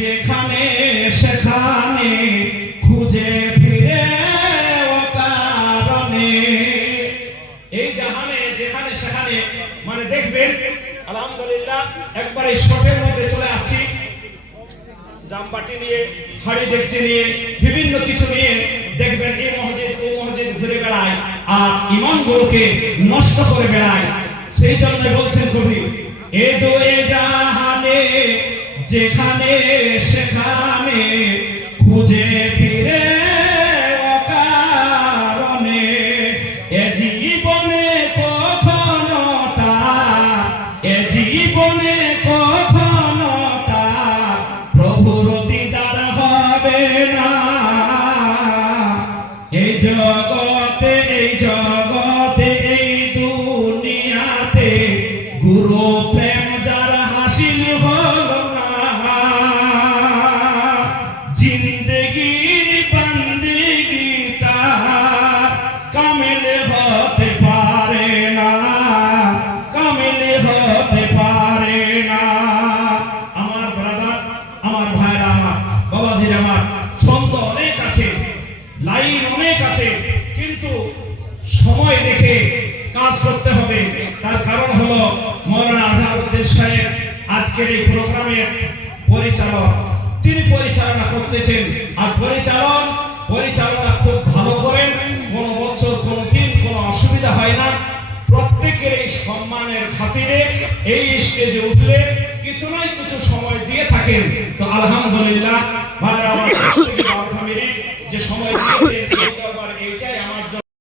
যেখানে সেখানে খুঁজে ফিরে ও কারণে এই জাহানে যেখানে সেখানে মানে দেখবেন আলহামদুলিল্লাহ একবারে শটের মধ্যে চলে জামবাটি নিয়ে, হাড়ি দেখছে নিয়ে, বিভিন্ন কিছু নিয়ে দেখবেন এই মসজিদ, ও মসজিদ ঘুরে বেড়ায় আর ইমানগুলোকে নষ্ট করে বেড়ায়। সেই জন্য বলছেন কবি, এ দোয়ে জাহানে, যেখানে সেখানে খুঁজে ফিরে অকারণে, এ জীবনে কখনো তা এ জীবনে কখনো না। জগতে জগতে এই দুনিয়াতে গুরু প্রেম যার হাসিল হলো পারে না। কামিল হতে পারে না। আমার ব্রাদার আমার ভাইরা লাইন অনেক আছে, কিন্তু সময় দেখে কাজ করতে হবে। তার কারণ হলো মৌলানা আজহারউদ্দিন সাহেব আজকের এই প্রোগ্রামের পরিচালক। তিনি পরিচালনা করতেছেন, আর পরিচালন পরিচালনা খুব ভালো করেন। কোনো বছর, কোনো দিন কোনো অসুবিধা হয় না। প্রত্যেকের এই সম্মানের খাতিরে এই স্টেজে উঠলে কিছু নয় কিছু সময় দিয়ে থাকেন। তো আলহামদুলিল্লাহ যে সময় দিয়েছেন